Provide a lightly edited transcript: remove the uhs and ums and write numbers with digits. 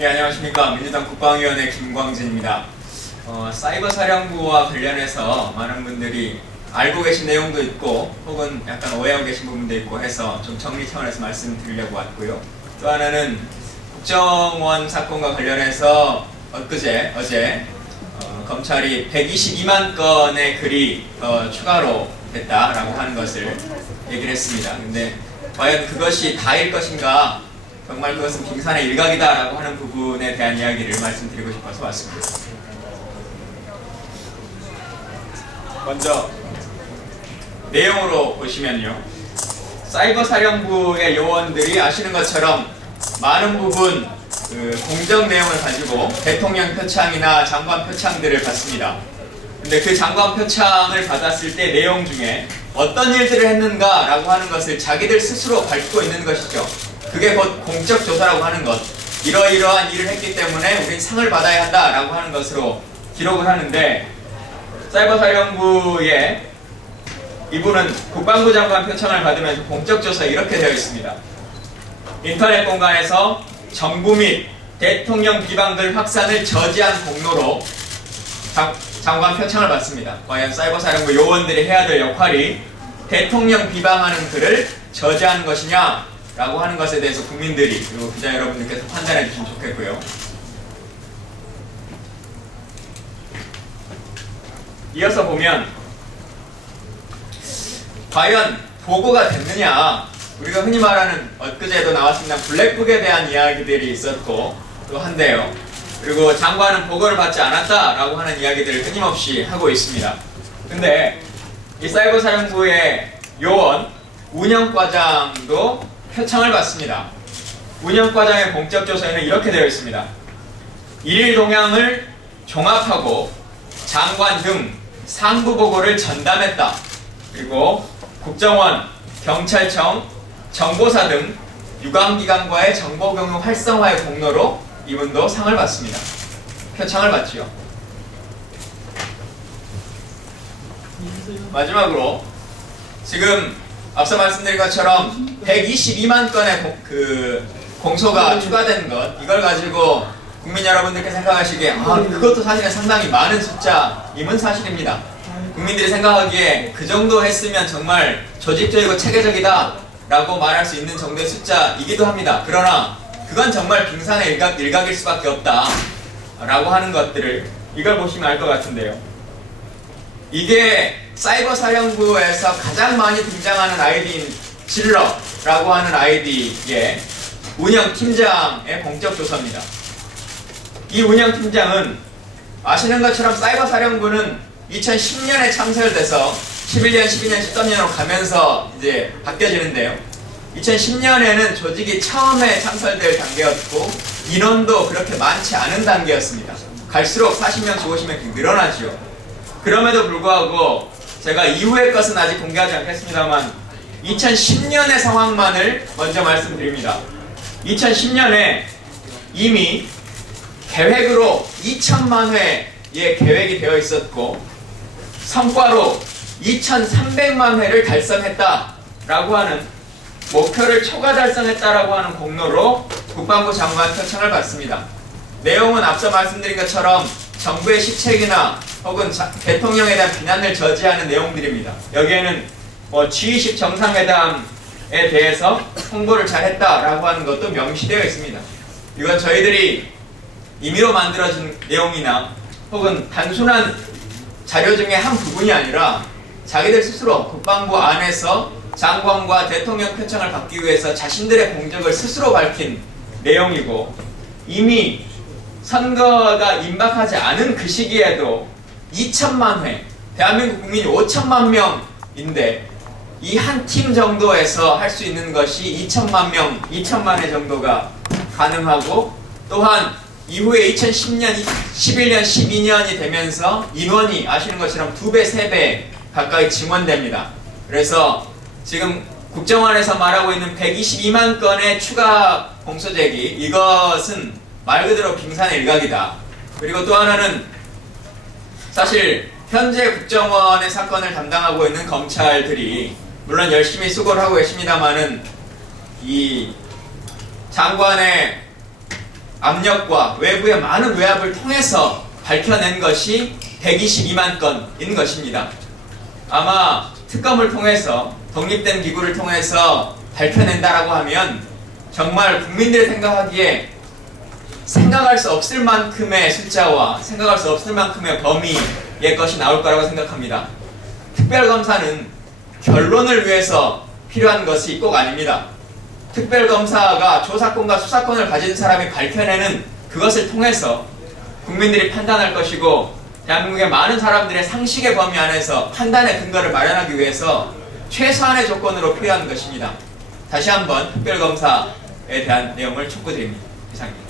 예, 안녕하십니까. 민주당 국방위원회 김광진입니다. 사이버 사령부와 관련해서 많은 분들이 알고 계신 내용도 있고 혹은 약간 오해하고 계신 부분도 있고 해서 좀 정리 차원에서 말씀드리려고 왔고요. 또 하나는 국정원 사건과 관련해서 어제 검찰이 122만 건의 글이 추가로 됐다라고 하는 것을 얘기를 했습니다. 근데 과연 그것이 다일 것인가, 정말 그것은 빙산의 일각이다라고 하는 부분에 대한 이야기를 말씀드리고 싶어서 왔습니다. 먼저 내용으로 보시면요, 사이버 사령부의 요원들이 아시는 것처럼 많은 부분 공적 내용을 가지고 대통령 표창이나 장관 표창들을 받습니다. 근데 그 장관 표창을 받았을 때 내용 중에 어떤 일들을 했는가라고 하는 것을 자기들 스스로 밟고 있는 것이죠. 그게 곧 공적 조사라고 하는 것. 이러이러한 일을 했기 때문에 우린 상을 받아야 한다라고 하는 것으로 기록을 하는데, 사이버 사령부의 이분은 국방부 장관 표창을 받으면서 공적 조사 이렇게 되어 있습니다. 인터넷 공간에서 정부 및 대통령 비방글 확산을 저지한 공로로 장관 표창을 받습니다. 과연 사이버 사령부 요원들이 해야 될 역할이 대통령 비방하는 글을 저지하는 것이냐 라고 하는 것에 대해서 국민들이, 그리고 기자 여러분들께서 판단해 주시면 좋겠고요. 이어서 보면 과연 보고가 됐느냐, 우리가 흔히 말하는 엊그제도 나왔습니다. 블랙북에 대한 이야기들이 있었고 또 한데요. 그리고 장관은 보고를 받지 않았다라고 하는 이야기들을 끊임없이 하고 있습니다. 근데 이 사이버 사령부의 요원 운영과장도 표창을 받습니다. 운영과장의 공적 조서에는 이렇게 되어 있습니다. 일일 동향을 종합하고 장관 등 상부 보고를 전담했다. 그리고 국정원, 경찰청, 정보사 등 유관기관과의 정보 공유 활성화의 공로로 이분도 상을 받습니다. 표창을 받지요. 마지막으로 지금 앞서 말씀드린 것처럼 122만 건의 공소가 추가된 것, 이걸 가지고 국민 여러분들께 생각하시기에 그것도 사실은 상당히 많은 숫자임은 사실입니다. 국민들이 생각하기에 그 정도 했으면 정말 조직적이고 체계적이다 라고 말할 수 있는 정도의 숫자이기도 합니다. 그러나 그건 정말 빙산의 일각일 수밖에 없다 라고 하는 것들을, 이걸 보시면 알 것 같은데요. 이게 사이버 사령부에서 가장 많이 등장하는 아이디인 질러라고 하는 아이디의 운영팀장의 공적 조서입니다. 이 운영팀장은 아시는 것처럼 사이버 사령부는 2010년에 창설돼서 11년, 12년, 13년으로 가면서 이제 바뀌어지는데요. 2010년에는 조직이 처음에 창설될 단계였고 인원도 그렇게 많지 않은 단계였습니다. 갈수록 40명씩 50명씩 늘어나죠. 그럼에도 불구하고 제가 이후의 것은 아직 공개하지 않겠습니다만 2010년의 상황만을 먼저 말씀드립니다. 2010년에 이미 계획으로 2천만 회의 계획이 되어 있었고 성과로 2,300만 회를 달성했다라고 하는, 목표를 초과 달성했다라고 하는 공로로 국방부 장관 표창을 받습니다. 내용은 앞서 말씀드린 것처럼 정부의 시책이나 혹은 대통령에 대한 비난을 저지하는 내용들입니다. 여기에는 G20 정상회담에 대해서 홍보를 잘했다라고 하는 것도 명시되어 있습니다. 이건 저희들이 임의로 만들어진 내용이나 혹은 단순한 자료 중에 한 부분이 아니라 자기들 스스로 국방부 안에서 장관과 대통령 표창을 받기 위해서 자신들의 공적을 스스로 밝힌 내용이고, 이미 선거가 임박하지 않은 그 시기에도 2천만 회, 대한민국 국민이 5천만 명인데 이 한 팀 정도에서 할 수 있는 것이 2천만 명, 2천만 회 정도가 가능하고, 또한 이후에 2010년, 11년, 12년이 되면서 인원이 아시는 것처럼 2배, 3배 가까이 증원됩니다. 그래서 지금 국정원에서 말하고 있는 122만 건의 추가 공소제기, 이것은 말 그대로 빙산의 일각이다. 그리고 또 하나는 사실 현재 국정원의 사건을 담당하고 있는 검찰들이 물론 열심히 수고를 하고 계십니다만은 이 장관의 압력과 외부의 많은 외압을 통해서 밝혀낸 것이 122만 건인 것입니다. 아마 특검을 통해서 독립된 기구를 통해서 밝혀낸다라고 하면 정말 국민들이 생각하기에 생각할 수 없을 만큼의 숫자와 생각할 수 없을 만큼의 범위의 것이 나올 거라고 생각합니다. 특별검사는 결론을 위해서 필요한 것이 꼭 아닙니다. 특별검사가 조사권과 수사권을 가진 사람이 밝혀내는 그것을 통해서 국민들이 판단할 것이고 대한민국의 많은 사람들의 상식의 범위 안에서 판단의 근거를 마련하기 위해서 최소한의 조건으로 필요한 것입니다. 다시 한번 특별검사에 대한 내용을 촉구드립니다. 이상입니다.